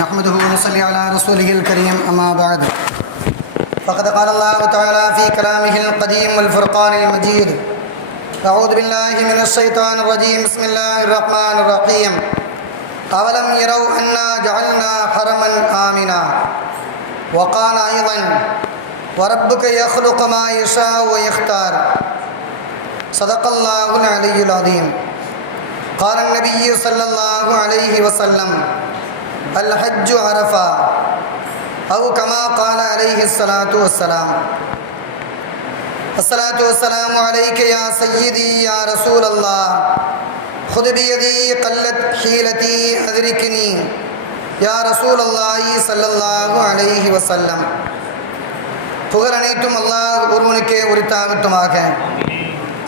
نحمده ونصلي على رسوله الكريم أما بعد. فقد قال الله تعالى في كلامه القديم والفرقان المجيد أعوذ بالله من الشيطان الرجيم بسم الله الرحمن الرحيم. أولم يروا أنا جعلنا حرما آمنا؟ وقال أيضا وربك يخلق ما يشاء ويختار. صدق الله العلي العظيم. قال النبي صلى الله عليه وسلم الحج عرفة أو كما قال عليه الصلاة والسلام الصلاة والسلام عليك يا سيدي يا رسول الله خذ بيدي قلت حيلتي أدركني يا رسول الله صلى الله عليه وسلم புகழ் அனைத்தும் அல்லாஹ் ஒருவனுக்கே உரித்தாகட்டுமாக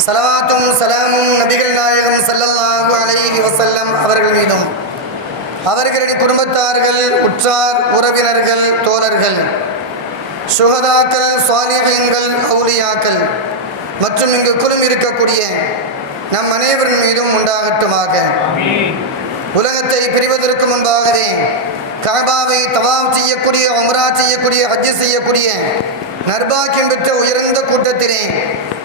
சலவாத்தும் சலாமும் நபிகள் நாயகம் சல்லல்லாஹு அலைஹி வசல்லம் அவர்கள் மீதும் அவர்களுடைய குடும்பத்தார்கள் உற்றார் உறவினர்கள் தோழர்கள் சுகதாக்கள் சுவாலிகங்கள் அவுலியாக்கள் மற்றும் இங்கு குழுமி இருக்கக்கூடிய நம் அனைவரின் மீதும் உண்டாகட்டுமாக. உலகத்தை பிரிவதற்கு முன்பாகவே கபாவை தவாம் செய்யக்கூடிய உம்ரா செய்யக்கூடிய ஹஜ்ஜு செய்யக்கூடிய நர்பாக்கியம் பெற்ற உயர்ந்த கூட்டத்திலே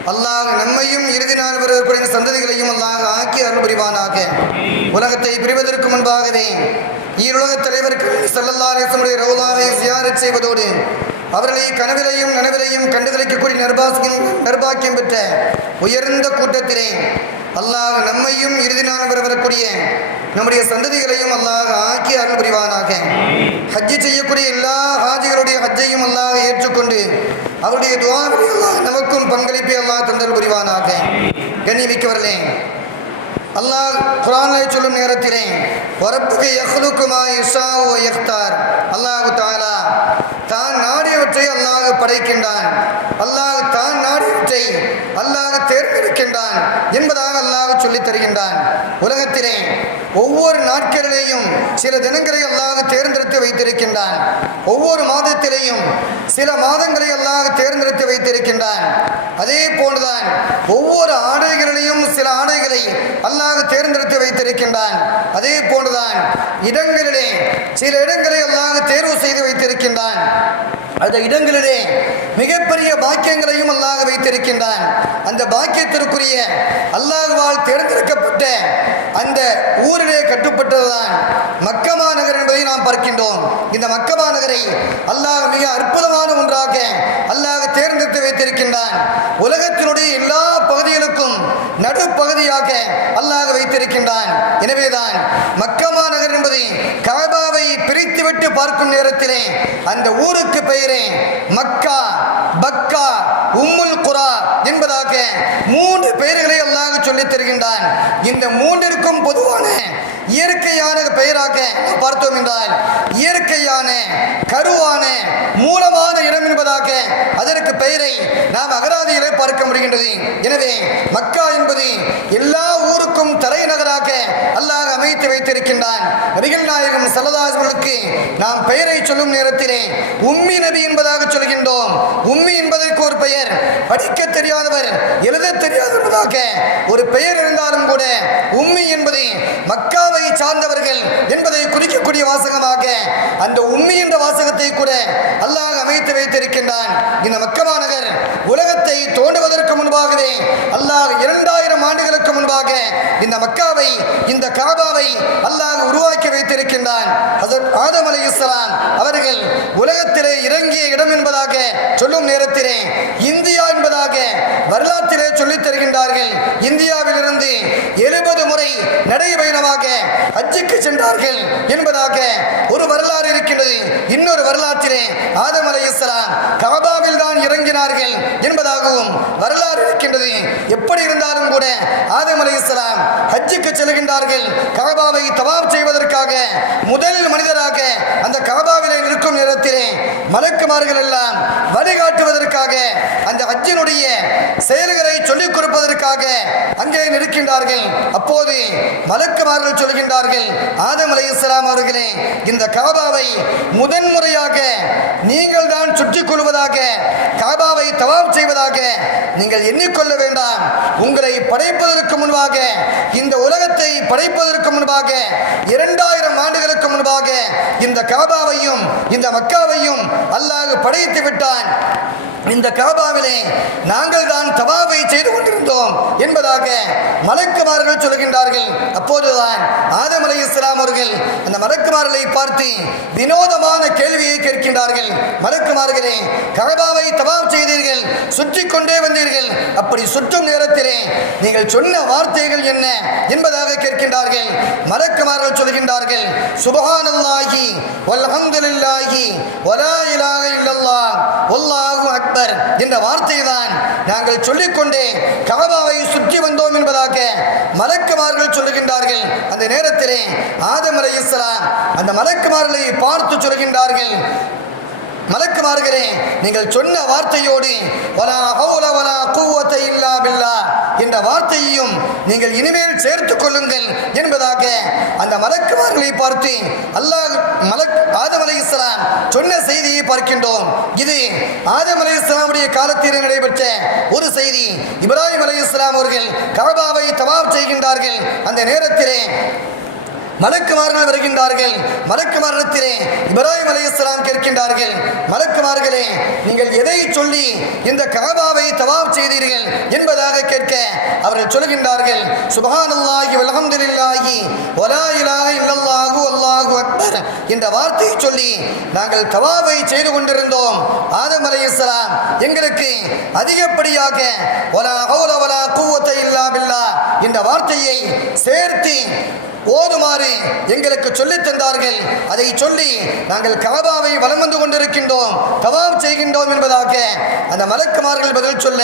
அல்லாஹ் நம்மையும் இறுதி நாள் வருவதற்குரிய சந்ததிகளையும் அல்லாஹ் ஆக்கி அருள் புரிவானாக உலகத்தை பிரிவதற்கு முன்பாகவே ஈருலக தலைவருக்கு சல்லல்லா அலிசமுடைய ரவுலாவை சியாரத் செய்வதோடு அவர்களை கனவிலையும் நனவிலையும் கண்டுகளிக்கக்கூடிய நர்பாசியம் நர்பாக்கியம் பெற்ற உயர்ந்த கூட்டத்திலே அல்லாஹ் நம்மையும் இறுதி நாள் வர வரக்கூடிய நம்முடைய சந்ததிகளையும் அல்லாஹ் ஆக்கி அருள் புரிவானாக. ஹஜ்ஜு செய்யக்கூடிய எல்லா ஹாஜிகளுடைய ஹஜ்ஜையும் அல்லாஹ் ஏற்றுக்கொண்டு அவருடைய துவாவிலே அல்லாஹ் நமக்கும் பங்களிப்பை அல்லாஹ் தந்தல் புரிவானாக. கண்ணிமிக்கவர்களே அல்லாஹ் குரானை சொல்லும் நேரத்திலே வரப்புக்கு யஹ்லுக்குமா இஷா ஓ யஹ்தார். அல்லாஹு தாலா தான் நாடியவற்றை அல்லாஹ் படைக்கின்றான். அல்லாஹ் தான் நாடியவற்றை அல்லாஹ் தேர்ந்தெடுக்கின்றான் என்பதாக அல்லாஹ் சொல்லித் தருகின்றான். உலகத்திலே ஒவ்வொரு நாட்களிலேயும் சில தினங்களை அல்லாஹ் தேர்ந்தெடுத்து வைத்திருக்கின்றான். ஒவ்வொரு மாதத்திலேயும் சில மாதங்களை அல்லாஹ் தேர்ந்தெடுத்து வைத்திருக்கின்றான். அதே போன்றுதான் ஒவ்வொரு ஆடைகளிலையும் சில ஆடைகளை அல்லாஹ் தேர்ந்தெடுத்து வைத்திருக்கின்றான். அதே போன்றுதான் இடங்களிலே சில இடங்களை அல்லாஹ் தேர்வு செய்து வைத்திருக்கின்றான். அந்த இடங்களிலே மிகப்பெரிய பாக்கியங்களையும் அல்லாஹ் வைத்திருக்கின்றான். அந்த பாக்கியத்திற்குரிய அல்லாஹுவால் தேர்ந்தெடுக்கப்பட்ட அந்த ஊரிலே கட்டுப்பட்டதுதான் மக்கமா நகர் என்பதை நாம் பார்க்கின்றோம். இந்த மக்கமா நகரை அல்லாஹ் மிக அற்புதமான ஒன்றாக அல்லாஹ் தேர்ந்தெடுத்து வைத்திருக்கின்றான். உலகத்தினுடைய எல்லா பகுதிகளுக்கும் நடுப்பகுதியாக அல்லாஹ் வைத்திருக்கின்றான். எனவேதான் மக்கமா நகர் என்பதை காபாவை பிரித்துவிட்டு பார்க்கும் நேரத்திலே அந்த ஊருக்கு பெயரே மக்கா பக்கா உம்முல் குரா என்பதாக மூன்று பெயர்களை அல்லாஹ் சொல்லித் தருகின்றான். இந்த மூன்றிற்கும் பொதுவான இயற்கையான பெயராக பார்த்தோம் என்றால் இயற்கையான கருவான மூலமான இடம் என்பதாக அதற்கு பெயரை நாம் அகராதியிலே பார்க்க முடிகின்றது. எனவே மக்கா என்பது எல்லா ஊருக்கும் தலைநகராக அல்லாஹ் அமைத்து வைத்திருக்கின்றான். நபிகள் நாயகம் சல்லதாசர்களுக்கு நாம் பெயரை சொல்லும் நேரத்திலே உம்மி நபி என்பதாக சொல்கின்றோம். உம்மி என்பதற்கு ஒரு பெயர். படிக்க தெரியாதவர் எழுத தெரியாதவர் ஒரு பெயர் இருந்தாலும் கூட உம்மி என்பது மக்காவை சார்ந்தவர்கள் என்பதை குறிக்கக்கூடிய வாசகமாக அந்த உம்மி என்ற வாசகத்தை கூட அல்லாஹ் அமைத்து வைத்திருக்கின்றான். இந்த மக்கமா நகர் உலகத்தை தோண்டுவதற்கு முன்பாகவே அல்லாஹ் இரண்டாயிரம் ஆண்டுகளுக்கு முன்பாக இந்த மக்காவை இந்த காபாவை அல்லாஹ் உருவாக்கி இருக்கின்றான் ஹஸரத் ஆதம் அலி இஸ்லாம் அவர்கள் உலகத்திலே இறங்கிய இடம் என்பதாக சொல்லும் நேரத்திலே இந்தியா என்பதாக வரலாற்றிலே சொல்லித் தருகின்றார்கள். இந்தியாவிலிருந்து எழுபது முறை நடைபயணமாக ஹஜ்ஜுக்கு சென்றார்கள் என்பதாக ஒரு வரலாறு இருக்கின்றது. இன்னொரு வரலாற்றிலே ஆதம் அலி இஸ்லாம் கபாவில் தான் இறங்கினார்கள் என்பதாகவும் வரலாறு இருக்கின்றது. எப்படி இருந்தாலும் கூட ஆதம் அலிஸ்லாம் ஹஜ்ஜுக்கு செல்கின்றார்கள். காபாவை தவாப் செய்வதற்காக முதலில் மனிதராக அந்த காபாவிலே இருக்கும் நேரத்திலே மலக்குமார்கள் எல்லாம் வழிகாட்டுவதற்காக அந்த ஹஜ்ஜினுடைய செயல்களை சொல்லிக் கொடுப்பதற்காக அங்கே நிற்கின்றார்கள். அப்போது மலக்குமார்கள் சொல்கின்றார்கள் ஆதம் அலை இஸ்லாம் அவர்களே இந்த காபாவை முதன்முறையாக நீங்கள் தான் சுற்றிக் கொள்வதாக காபாவை தவாப் செய்வதாக நீங்கள் எண்ணிக்கொள்ள வேண்டாம். உங்களை படைப்பதற்கு முன்பாக இந்த உலகத்தை படைப்பதற்கு முன்பாக இரண்டாயிரம் ஆண்டுகளுக்கு முன்பாக இந்த காபாவையும் இந்த மக்காவையும் அல்லாஹ் படைத்து விட்டான். இந்த காபாவிலே நாங்கள் தான் தவாவை செய்து கொண்டிருந்தோம் என்பதாக மலக்குமார்கள் சொல்கின்றார்கள். அப்போதுதான் ஆதம் அலை இஸ்லாம் அவர்கள் அந்த மலக்குமார்களை பார்த்து வினோதமான கேள்வியை கேட்கின்றார்கள். மலக்குமார்களே கபாவை தவாப் செய்தீர்கள் சுற்றி கொண்டே வந்தீர்கள். அப்படி சுற்றும் நேரத்திலே நீங்கள் சொன்ன வார்த்தைகள் என்ன என்பதாக கேட்கின்றார்கள். மலக்குமார்கள் சொல்கின்றார்கள் சுபஹானல்லாஹி வலா இல்லல்லாஹ். வல்லாஹு அக்பர் என்ற வார்த்தை தான் நாங்கள் சொல்லிக்கொண்டே கபாவை சுற்றி வந்தோம் என்பதாக மலக்குமார்கள் சொல்லுகின்றார்கள். அந்த நேரத்திலே ஆதம் அந்த மலக்குமார்களை பார்த்து சொல்கின்றார்கள். மலக்குமார்களே நீங்கள் சொன்ன வார்த்தையோடு வலா ஹவுல வலா கூவத்தை இல்லா பில்லா என்ற வார்த்தையையும் நீங்கள் இனிமேல் சேர்த்துக் கொள்ளுங்கள் என்பதாக அந்த மலக்குமார்களை பார்த்து அல்லாஹ் மலக் ஆதம் அலி இஸ்லாம் சொன்ன செய்தியை பார்க்கின்றோம். இது ஆதம் அலி இஸ்லாமுடைய காலத்தில் நடைபெற்ற ஒரு செய்தி. இப்ராஹிம் அலி இஸ்லாம் அவர்கள் கபாவை தவாப் செய்கின்றார்கள். அந்த நேரத்திலே மலக்குமார்கள் வருகின்றார்கள். மலக்குமாரிடத்திலே இப்ராஹிம் அலைஹிஸ்ஸலாம் கேட்கின்றார்கள். மலக்குமார்களே நீங்கள் எதை சொல்லி இந்த கபாவை தவாப் செய்தீர்கள் என்பதாக கேட்க அவர்கள் சொல்கின்றார்கள் சுபஹானல்லாஹி வல்ஹம்துலில்லாஹி வலா இலாஹ இல்லல்லாஹு அல்லாஹு அக்பர் இந்த வார்த்தையை சொல்லி நாங்கள் தவாவை செய்து கொண்டிருந்தோம். ஆதம் அலைஹிஸ்ஸலாம் எங்களுக்கு அதிகப்படியாக வலா ஹவுல வலா இல்லாமில்லா இல்லா பில்லா வார்த்தையை சேர்த்து ஓதுமாறு எங்களுக்கு சொல்லித் தந்தார்கள். அதை சொல்லி நாங்கள் கபாவை வலம் வந்து கொண்டிருக்கின்றோம். தவாப் செய்கின்றோம் என்பதாக அந்த மலக்குமார்கள் பதில் சொல்ல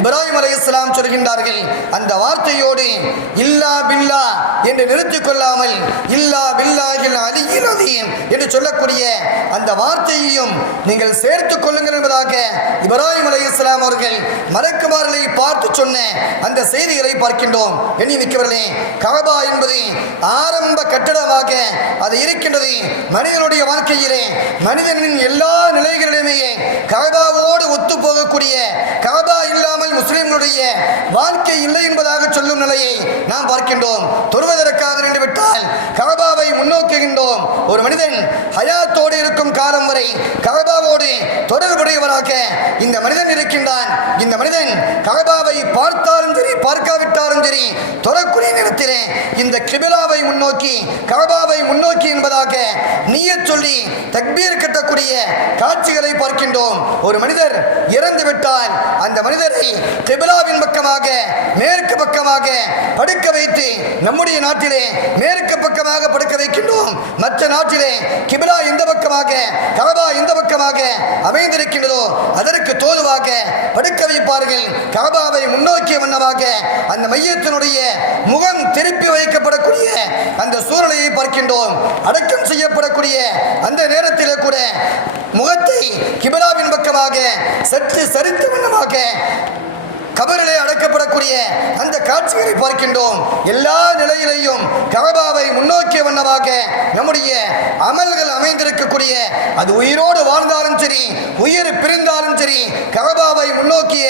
இப்ராஹிம் அலை இஸ்லாம் சொல்கின்றார்கள். அந்த வார்த்தையோடு இல்லா பில்லா என்று நிறுத்திக் கொள்ளாமல் இல்லா பில்லா அலியில் அதீம் என்று சொல்லக்கூடிய அந்த வார்த்தையையும் நீங்கள் சேர்த்துக் கொள்ளுங்கள் என்பதாக இப்ராஹிம் அலை இஸ்லாம் அவர்கள் மலக்குமார்களை பார்த்து சொன்ன அந்த செய்திகளை பார்க்கின்றோம். எண்ணி மிக்கவர்களே கபா என்பது ஆரம்ப கட்டடமாக அது இருக்கின்றது. மனிதனுடைய வாழ்க்கையிலே மனிதனின் எல்லா நிலைகளிலுமே கபாவோடு ஒத்து போகக்கூடிய கபா இல்லாமல் முஸ்லிம்களுடைய வாழ்க்கை இல்லை என்பதாக சொல்லும் நிலையை நாம் பார்க்கின்றோம். தொழுவதற்காக நின்றுவிட்டால் கபாவை முன்னோக்குகின்றோம். ஒரு மனிதன் ஹயாத்தோடு இருக்கும் காலம் வரை கபாவோடு தொடர்புடையவராக இந்த மனிதன் இருக்கின்றான். இந்த மனிதன் கபாவை பார்த்தாலும் பார்க்காவிட்டாலும் சரி தொழக்கூடிய நேரத்திலே இந்த கிபிலாவை முன்னோக்கி கபாவை முன்னோக்கி என்பதாக நீய சொல்லி தக்பீர் கட்டக்கூடிய காட்சிகளை பார்க்கின்றோம். ஒரு மனிதர் இறந்து விட்டால் அந்த மனிதரை கிபிலாவின் பக்கமாக மேற்கு பக்கமாக படுக்க வைத்து நம்முடைய நாட்டிலே மேற்கு பக்கமாக படுக்க வைக்கின்றோம். மற்ற நாட்டிலே கிபிலா இந்த பக்கமாக கபா இந்த பக்கமாக அமைந்திருக்கின்றதோ அதற்கு தோதுவாக படுக்க வைப்பார்கள். கபாவை முன்னோக்கிய வண்ணமாக அந்த மையத்தினுடைய முகம் திருப்பி வைக்கப்படக்கூடிய அந்த சூழ்நிலையை பார்க்கின்றோம். அடக்கம் செய்யப்படக்கூடிய அந்த நேரத்தில் கூட முகத்தை கிபராவின் பக்கமாக சற்று சரித்த வண்ணமாக கபரிலே அடக்கப்படக்கூடிய அந்த காட்சிகளை பார்க்கின்றோம். எல்லா நிலையிலையும் கபபாவை முன்னோக்கிய வண்ணமாக நம்முடைய அமல்கள் அமைந்திருக்கக்கூடிய அது உயிரோடு வாழ்ந்தாலும் சரி உயிர் பிரிந்தாலும் சரி கபபாவை முன்னோக்கிய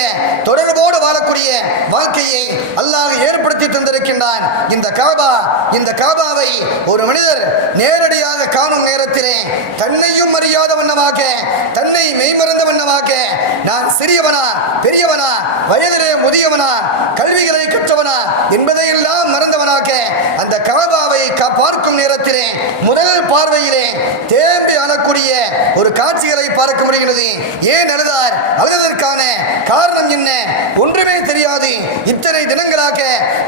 தொடர்போடு வாழக்கூடிய வாழ்க்கையை அல்லாஹ் ஏற்படுத்தி தந்திருக்கின்றான். இந்த காபா இந்த காபாவை ஒரு மனிதர் நேரடியாக காணும் தன்னையும் அறியாத வண்ணமாக தன்னை மெய்மறந்த வண்ணமாக நான் சிறியவனா பெரியவனா வயதிலே முதியவனா கல்விகளை கற்றவனா என்பதையெல்லாம் மறந்தவனாக அந்த காபாவை பார்க்கும் நேரத்திலே முதல் பார்வையிலே தேம்பி அழக்கூடிய ஒரு காட்சிகளை பார்க்க முடிகிறது. ஏன் அழுதார்? அழுததற்கான காரணம் என்ன? ஒன்றுமே தெரியாது. இத்தனை தினங்களாக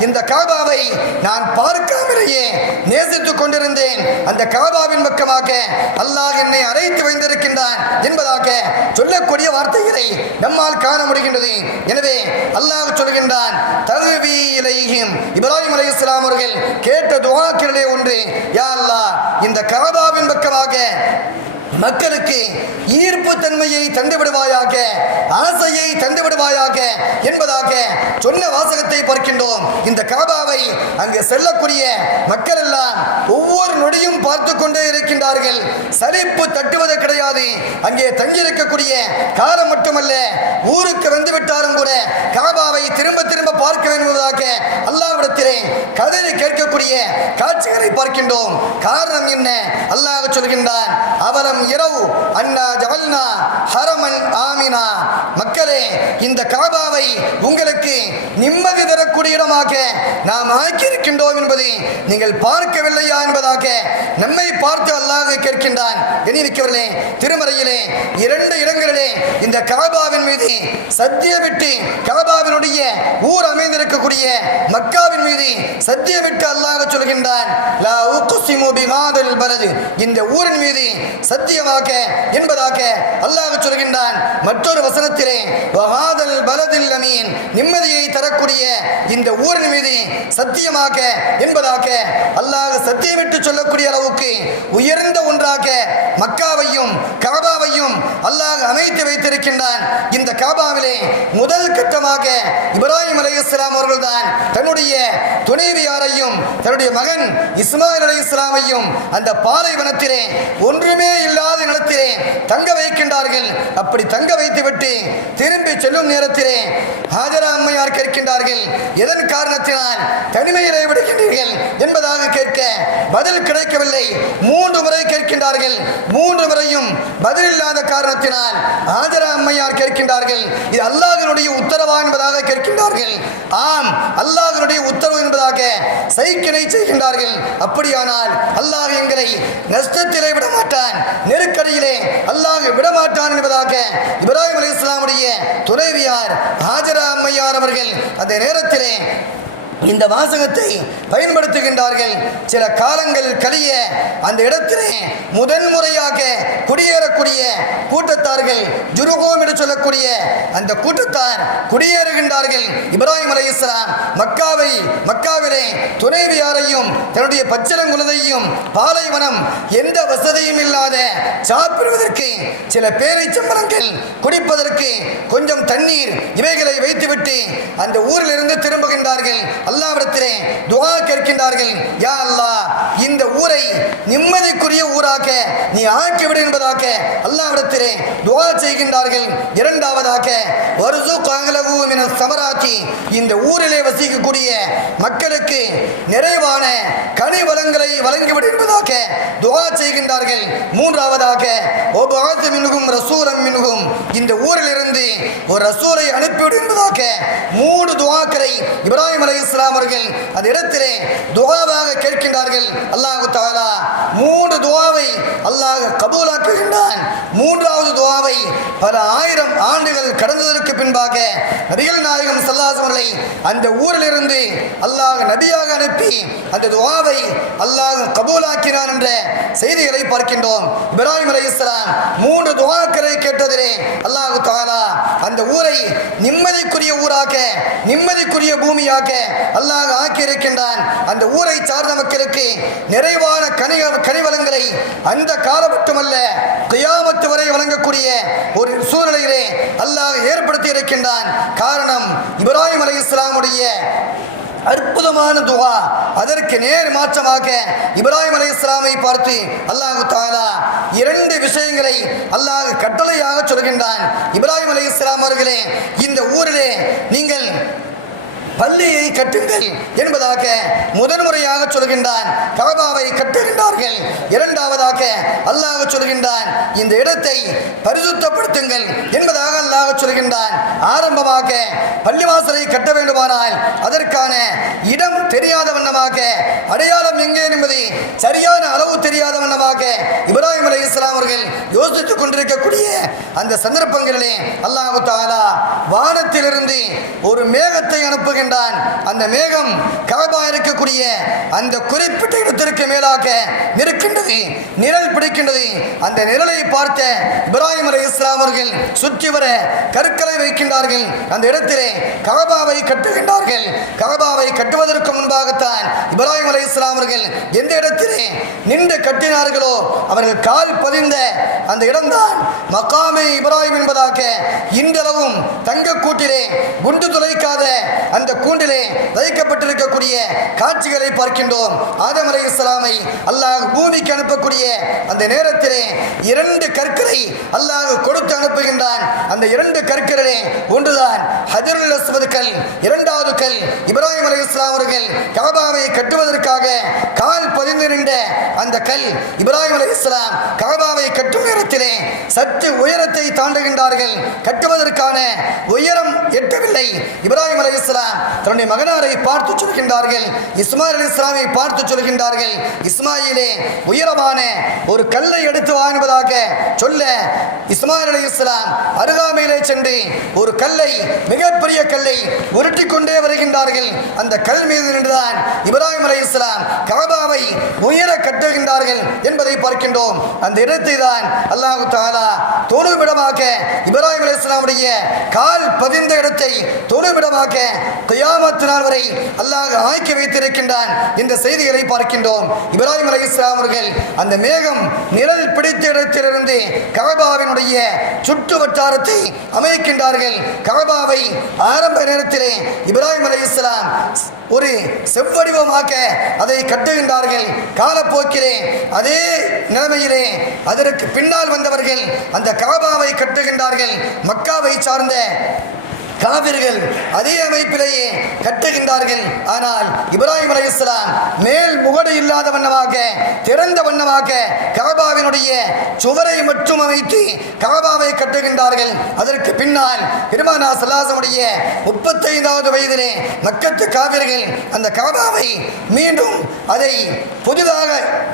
இந்த காபாவை நான் பார்க்காமலேயே நேசித்துக் கொண்டிருந்தேன். அந்த காபாவின் பக்கமாக அல்லாஹ் என்னை அரைத்து வைத்திருக்கின்றான் என்பதாக சொல்லக்கூடிய வார்த்தைகளை நம்மால் காண முடிகின்றது. எனவே அல்லாஹ் சொல்கின்றான் தகுவி இலைஹிம். இப்ராஹிம் அலைஹிஸ்ஸலாம் அவர்கள் கேட்ட துவாக்களிலே ஒன்று யா அல்லாஹ் இந்த கரபாவின் பக்கமாக மக்களுக்கு ஈர்ப்பு தன்மையை தந்து விடுவாயாக ஆசையை தந்து விடுவாயாக என்பதாக சொன்ன வாசகத்தை பார்க்கின்றோம். இந்த காபாவை அங்கு செல்லக்கூடிய மக்கள் எல்லாம் ஒவ்வொரு நொடியும் பார்த்து கொண்டே இருக்கின்றார்கள். சலிப்பு தட்டுவது கிடையாது. அங்கே தங்கியிருக்கக்கூடிய காலம் மட்டுமல்ல ஊருக்கு வந்து விட்டாலும் கூட காபாவை திரும்ப திரும்ப பார்க்க வேண்டுவதாக அல்லாவிடத்திலே கதறி கேட்கக்கூடிய காட்சிகளை பார்க்கின்றோம். காரணம் என்ன? அல்லாஹ் சொல்கின்றான் அவரம் இரவு. அண்ணா ஜவல்னா ஹரமன் ஆமினா. மக்களே இந்த காபாவை உங்களுக்கு நிம்மதி தரக்கூடிய இடமாக நாம் ஆக்கியிருக்கின்றோம் என்பதை நீங்கள் பார்க்கவில்லையா என்பதாக நம்மை பார்த்து அல்லாஹ் கேட்கின்றான். எண்ணிருக்கவர்களே திருமறையிலே இரண்டு இடங்களிலே இந்த காபாவின் மீது சத்தியமிட்டு காபாவினுடைய ஊர் அமைந்திருக்கக்கூடிய மக்காவின் மீது சத்தியமிட்டு அல்லாஹ் சொல்கின்றான். இந்த ஊரின் மீது சத்தியமாக என்பதாக அல்லாஹ் சொல்கின்றான். மற்றொரு வசனத்திலே வஹாதல் பலதில் அமீன். நிம்மதியை தரக்கூடிய இந்த ஊரின் மீது சத்தியமாக என்பதாக அல்லாஹ் சத்தியமிட்டு சொல்லக்கூடிய அளவுக்கு உயர்ந்த ஒன்றாக மக்காவையும் காபாவையும் அல்லாஹ் அமைத்து வைத்திருக்கின்றான். இந்த காபாவிலே முதல் கட்டமாக இப்ராஹிம் அலைஹிஸ்ஸலாம் அவர்கள்தான் தன்னுடைய துணைவியாரையும் தன்னுடைய மகன் இஸ்மாயில் அலி இஸ்லாமையும் அந்த பாலைவனத்திலே ஒன்றுமே இல்லாத நிலத்திலே தங்க வைக்கின்றார்கள். அப்படி தங்க வைத்துவிட்டு திரும்பி செல்லும் நேரத்திலே ஹாஜரா அம்மையார் கேட்கின்றார்கள் எதன் காரணத்தினால்? தனிமையிலே விடுகின்றீர்கள் என்பதாக கேட்க பதில் கிடைக்கவில்லை. மூன்று முறை கேட்கின்றார்கள். மூன்று முறையும் பதில் இல்லாத காரணத்தினால் ஹாஜரா அம்மையார் கேட்கின்றார்கள் இது அல்லாஹனுடைய உத்தரவா என்பதாக கேட்கின்றார்கள். ஆம் அல்லாஹனுடைய உத்தரவு என்பதாக சைக்கிணை செய்கின்றார்கள். அப்படியானால் அல்லாஹ் எங்களை நஷ்டத்திலே விட மாட்டான் நெருக்கடியிலே அல்லாஹ் விடமாட்டான் என்பதாக இப்ராஹிம் அலி இஸ்லாமுடைய துணை துணைவியார் ஹாஜரா அம்மையார் அவர்கள். அந்த நேரத்திலே இந்த வாசகத்தை பயன்படுத்துகின்றார்கள். சில காலங்கள் கழிய அந்த இடத்திலே முதன்முறையாக குடியேறக்கூடிய கூட்டத்தார்கள் ஜுருகோம் என்று சொல்லக்கூடிய அந்த கூட்டத்தார் குடியேறுகின்றார்கள். இப்ராஹிம் அலை இஸ்லாம் மக்காவை மக்காவிலே துணைவியாரையும் தன்னுடைய பச்சளங்குலதையும் பாலைவனம் எந்த வசதியும் இல்லாத சாப்பிடுவதற்கு சில பேரை சம்பளங்கள் குடிப்பதற்கு கொஞ்சம் தண்ணீர் இவைகளை வைத்துவிட்டு அந்த ஊரிலிருந்து திரும்புகின்றார்கள். அல்லாவிடத்திலே துவா கேட்கின்றார்கள். யா அல்லாஹ் இந்த ஊரை நிம்மதிக்குரிய ஊராக நீ ஆக்கிவிடு என்பதாக அல்லாவிடத்திலே துவா செய்கின்றார்கள். இரண்டாவதாக வருசு காங்கலகு என சமராக்கி இந்த ஊரிலே வசிக்கக்கூடிய மக்களுக்கு நிறைவான கனி வளங்களை வழங்கிவிடு என்பதாக துவா செய்கின்றார்கள். மூன்றாவதாக ஒபாத்து மின்கும் ரசூரம் மின்கும் இந்த ஊரிலிருந்து ஒரு ரசூலை அனுப்பிவிடு என்பதாக மூன்று துவாக்களை இப்ராஹிம் அலை இஸ்லாம் அவர்கள் அந்த இடத்திலே துவாவாக கேட்கின்றார்கள். அல்லாஹு தாலா மூன்று துவாவை அல்லாஹ் கபூலாக்குகின்றான். மூன்றாவது துவாவை பல ஆயிரம் ஆண்டுகள் கடந்ததற்கு பின்பாக நபிகள் நாயகம் சல்லாசம் அந்த ஊரிலிருந்து அல்லாஹ் நபியாக அனுப்பி அந்த துவாவை அல்லாஹ் கபூலாக்கினான் என்ற செய்திகளை பார்க்கின்றோம். இப்ராஹிம் அலி இஸ்லாம் மூன்று துவாக்களை கேட்டதிலே அல்லாஹு தாலா அந்த ஊரை நிம்மதிக்குரிய ஊராக நிம்மதிக்குரிய பூமியாக அல்லாஹ் ஆக்கியிருக்கின்றான். அந்த ஊரை சார்ந்த மக்களுக்கு நிறைவான கனி கனிவளங்களை அந்த காலம் மட்டுமல்ல கியாமத்து வரை வழங்கக்கூடிய ஒரு சூழ்நிலையிலே அல்லாஹ் ஏற்படுத்தி இருக்கின்றான். காரணம் இப்ராஹிம் அலி இஸ்லாமுடைய அற்புதமான துவா. அதற்கு நேர் மாற்றமாக இப்ராஹிம் அலி இஸ்லாமை பார்த்து அல்லாஹு தாலா இரண்டு விஷயங்களை அல்லாஹ் கட்டளையாக சொல்கின்றான். இப்ராஹிம் அலி இஸ்லாம் அவர்களே இந்த ஊரிலே நீங்கள் பள்ளியை கட்டுங்கள் என்பதாக முதன்முறையாக சொல்கின்றான். கபாவை கட்டுகின்றார்கள். இரண்டாவதாக அல்லாஹ் சொல்கின்றான் இந்த இடத்தை பரிசுத்தப்படுத்துங்கள் என்பதாக அல்லாஹ் சொல்கின்றான். ஆரம்பமாக பள்ளிவாசலை கட்ட வேண்டுமானால் அதற்கான இடம் தெரியாத வண்ணமாக அடையாளம் எங்கே என்பதை சரியான அளவு தெரியாத வண்ணமாக இப்ராஹிம் அலி இஸ்லாம் அவர்கள் யோசித்துக் கொண்டிருக்கக்கூடிய அந்த சந்தர்ப்பங்களிலே அல்லாஹு தாலா வானத்திலிருந்து ஒரு மேகத்தை அனுப்புகின்ற என்றான் அந்த மேகம் கவபா இருக்கக்கூடிய அந்த குறிப்பிட்ட இடத்திற்கு மேலாக நிற்கின்றது நிழல் பிடிக்கின்றது. அந்த நிழலை பார்த்த இப்ராஹிம் அலி இஸ்லாமர்கள் சுற்றி வர கற்களை வைக்கின்றார்கள். அந்த இடத்திலே கவபாவை கட்டுகின்றார்கள். கவபாவை கட்டுவதற்கு முன்பாகத்தான் இப்ராஹிம் அலி இஸ்லாமர்கள் எந்த இடத்திலே நின்று கட்டினார்களோ அவர்கள் கால் பதிந்த அந்த இடம்தான் மக்காமே இப்ராஹிம் என்பதாக இன்றளவும் தங்க கூட்டிலே குண்டு துளைக்காத அந்த கூண்டிலே வைக்கப்பட்டிருக்கக்கூடிய காட்சிகளை பார்க்கின்றோம். ஆதம் அலை இஸ்லாமை அல்லாஹ் பூமிக்கு அனுப்பக்கூடிய அந்த நேரத்திலே இரண்டு கற்களை அல்லாஹ் கொடுத்து அனுப்புகின்றான். அந்த இரண்டு கற்களிலே ஒன்றுதான் ஹஜருல் அஸ்மது கல் இரண்டாவது கல் இப்ராஹிம் அலை இஸ்லாம் அவர்கள் காபாவை கட்டுவதற்காக கால் பதிந்து நின்ற அந்த கல் இப்ராஹிம் அலை இஸ்லாம் காபாவை கட்டும் நேரத்திலே சற்று உயரத்தை தாண்டுகின்றார்கள். கட்டுவதற்கான உயரம் எட்டவில்லை. இப்ராஹிம் அலை இஸ்லாம் தன்னுடைய மகனாரை பார்த்து சொல்கின்றார்கள். இஸ்மாயில் அலி இஸ்லாமை பார்த்து சொல்கின்றார்கள். இஸ்மாயிலே உயரமான ஒரு கல்லை எடுத்து வாங்குவதாக சொல்ல இஸ்மாயில் அலி இஸ்லாம் அருகாமையிலே சென்று ஒரு கல்லை மிகப்பெரிய கல்லை உருட்டி கொண்டே வருகின்றார்கள். அந்த கல் மீது நின்றுதான் இப்ராஹிம் அலி இஸ்லாம் கபாவை உயர கட்டுகின்றார்கள் என்பதை பார்க்கின்றோம். அந்த இடத்தை தான் அல்லாஹு தாலா தொழுவிடமாக இப்ராஹிம் அலி இஸ்லாமுடைய கால் பதிந்த இடத்தை தொழுவிடமாக கயாமத்து நாள் வரை அல்லாஹ் ஆக்கி வைத்திருக்கின்றான். இந்த செய்திகளை பார்க்கின்றோம். இப்ராஹிம் அலி இஸ்லாம் அவர்கள் அந்த மேகம் நிழல் பிடித்த இடத்திலிருந்து கபாவினுடைய சுற்று வட்டாரத்தை அமைக்கின்றார்கள். கபாவை ஆரம்ப நேரத்திலே இப்ராஹிம் அலி இஸ்லாம் ஒரு செவ்வடிவமாக அதை கட்டுகின்றார்கள். காலப்போக்கிலே அதே நிலைமையிலே அதற்கு பின்னால் வந்தவர்கள் அந்த காபாவை கட்டுகின்றார்கள். மக்காவை சார்ந்த காவிர்கள் அதே அமைப்பிலேயே கட்டுகின்றார்கள். ஆனால் இப்ராஹிம் அலி இஸ்லாம் மேல் முகடு இல்லாத வண்ணமாக திறந்த வண்ணமாக கபாவினுடைய சுவரை மட்டும் அமைத்து கபாவை கட்டுகின்றார்கள். அதற்கு பின்னால் பெருமானா சல்லாசமுடைய முப்பத்தைந்தாவது வயதிலே மக்கத்து காவிர்கள் அந்த காபாவை மீண்டும் அதை புதிதாக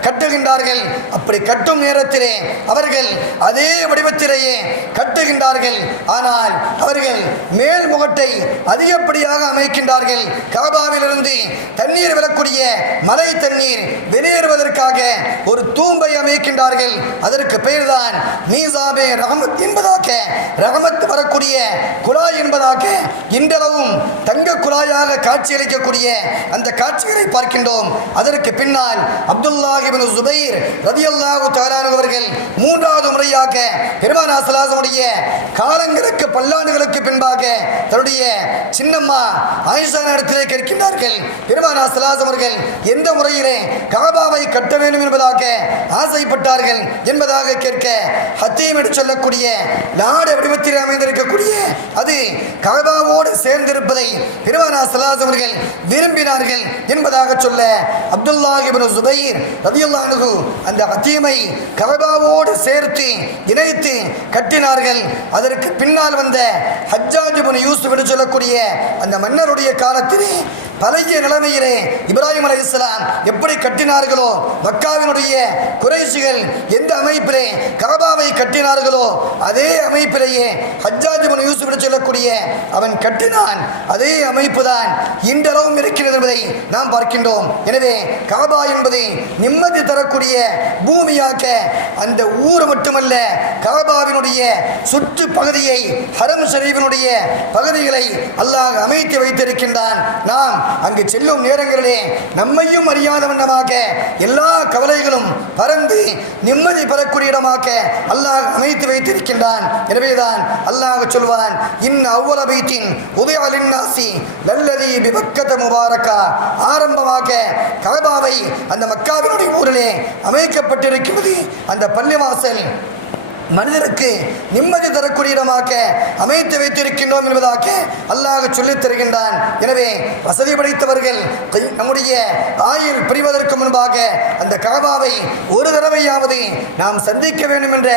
கட்டுகின்றார்கள். அப்படி கட்டும் நேரத்திலே அவர்கள் அதே வடிவத்திலேயே கட்டுகின்றார்கள். ஆனால் அவர்கள் மேல் முகட்டை அதிகப்படியாக அமைக்கின்றார்கள். காபாவிலிருந்து தண்ணீர் விழக்கூடிய மலை தண்ணீர் வெளியேறுவதற்காக ஒரு தூம்பை அமைக்கின்றார்கள். அதற்கு பெயர்தான் மீசாபே ரகமத் என்பதாக ரகமத் வரக்கூடிய குழாய் என்பதாக இன்றளவும் தங்க குழாயாக காட்சியளிக்கக்கூடிய அந்த காட்சிகளை பார்க்கின்றோம். அதற்கு பின்னால் அப்துல்லாஹிபின் சுபைர் ரதியல்லாஹு அல்லாஹு அவர்கள் மூன்றாவது முறையாக பெருமானா சலாசமுடைய காலங்களுக்கு பல்லாண்டுகளுக்கு பின்பாக தன்னுடைய சின்னம்மா ஆயிஷா இடத்திலே கேட்கின்றார்கள். பெருமானா சலாசம் அவர்கள் எந்த முறையிலே காபாவை கட்ட வேண்டும் என்பதாக ஆசைப்பட்டார்கள் என்பதாக கேட்க ஹத்தீம் என்று சொல்லக்கூடிய நாடு வடிவத்தில் அமைந்திருக்கக்கூடிய அது காபாவோடு சேர்ந்திருப்பதை பெருமானா சலாஸ் அவர்கள் விரும்பினார்கள் என்பதாக சொல்ல அப்துல்லாஹிபின் ஜுபைர் ரதியுல்லானு அந்த ஹத்தீமை கபாவோடு சேர்த்து இணைத்து கட்டினார்கள். அதற்கு பின்னால் வந்த ஹஜ்ஜாஜ் இப்னு யூசுப் என்று சொல்லக்கூடிய அந்த மன்னருடைய காலத்திலே பழைய நிலைமையிலே இப்ராஹிம் அலி இஸ்லாம் எப்படி கட்டினார்களோ மக்காவினுடைய குறைசிகள் எந்த அமைப்பிலே கபாவை கட்டினார்களோ அதே அமைப்பிலேயே ஹஜ்ஜாஜ் இப்னு யூசுப் சொல்லக்கூடிய அவன் கட்டினான். அதே அமைப்பு தான் இன்றளவும் இருக்கிறது என்பதை நாம் பார்க்கின்றோம். எனவே காபா என்பதை நிம்மதி தரக்கூடிய பூமியாக்க அந்த ஊர் மட்டுமல்ல காபாவினுடைய சுற்று பகுதியை ஹரம் ஷரீஃபினுடைய பகுதிகளை அல்லாஹ் அமைத்து வைத்திருக்கின்றான். நாம் அங்கு செல்லும் நேரங்களிலே நம்மையும் அறியாத வண்ணமாக எல்லா கவலைகளும் பறந்து நிம்மதி பெறக்கூடிய இடமாக அல்லாஹ் அமைத்து வைத்திருக்கின்றான். எனவேதான் அல்லாஹ் சொல்வான் இன் அவ்வள பைத்தின் உதயலின் நாசி லல்லதி முபாரக்கா. ஆரம்பமாக கலபாவை அந்த மக்காவினுடைய ஊரிலே அமைக்கப்பட்டிருக்கிறது. அந்த பள்ளிவாசல் மனிதருக்கு நிம்மதி தரக்கூடிய இடமாக அமைத்து வைத்திருக்கின்றோம் என்பதாக அல்லாஹ் சொல்லித் தருகின்றான். எனவே வசதி படைத்தவர்கள் நம்முடைய ஆயுள் பிரிவதற்கு முன்பாக அந்த காபாவை ஒரு தடவையாவது நாம் சந்திக்க வேண்டும் என்ற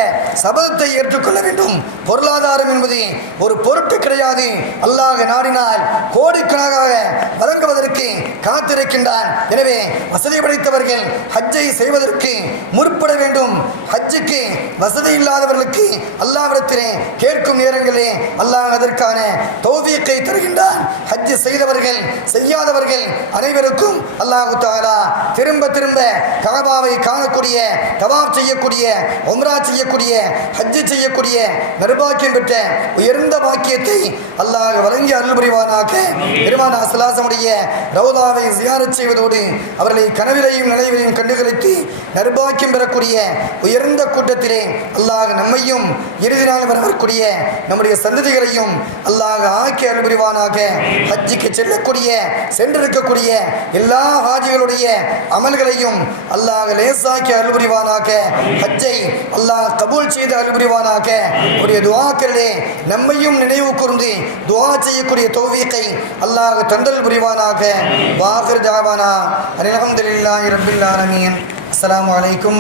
சபதத்தை ஏற்றுக்கொள்ள வேண்டும். பொருளாதாரம் என்பது ஒரு பொருட்டு கிடையாது. அல்லாஹ் நாடினால் கோடிக்கணக்காக வழங்குவதற்கு காத்திருக்கின்றான். எனவே வசதி படைத்தவர்கள் ஹஜ்ஜை செய்வதற்கு முற்பட வேண்டும். ஹஜ்ஜுக்கு வசதி இல்லாத இல்லாதவர்களுக்கு அல்லாவிடத்திலே கேட்கும் நேரங்களே அல்லாஹ் அதற்கான தௌஃபீக்கை தருகின்றான். ஹஜ் செய்தவர்கள் செய்யாதவர்கள் அனைவருக்கும் அல்லாஹு தாலா திரும்ப திரும்ப கஅபாவை காணக்கூடிய தவாப் செய்யக்கூடிய ஒம்ரா செய்யக்கூடிய ஹஜ் செய்யக்கூடிய நிர்பாக்கியம் பெற்ற உயர்ந்த பாக்கியத்தை அல்லாஹ் வழங்கி அருள் புரிவானாக. பெருமான அசலாசமுடைய ரவுதாவை ஜியாரச் செய்வதோடு அவர்களை கனவிலையும் நினைவிலையும் கண்டுகளித்து நிர்பாக்கியம் பெறக்கூடிய உயர்ந்த கூட்டத்திலே அல்லாஹ் நம்மையும் இறுதி நாள் வரக்கூடிய நம்முடைய சந்ததிகளையும் அல்லாஹ் ஆக்கி அருள் புரிவானாக ஹஜ்ஜிக்கு செல்லக்கூடிய சென்றிருக்கக்கூடிய எல்லா ஹாஜிகளுடைய அமல்களையும் அல்லாஹ் லேசாக்கி அருள் புரிவானாக ஹஜ்ஜை அல்லாஹ் கபூல் செய்து அருள் புரிவானாக உடைய துவாக்களிலே நம்மையும் நினைவு கூர்ந்து துவா செய்யக்கூடிய தோவியத்தை அல்லாஹ் தந்தல் புரிவானாக. வாகர் ஜாவானா அலமதுல்லாஹி ரப்பில் ஆலமீன். அஸ்ஸலாமு அலைக்கும்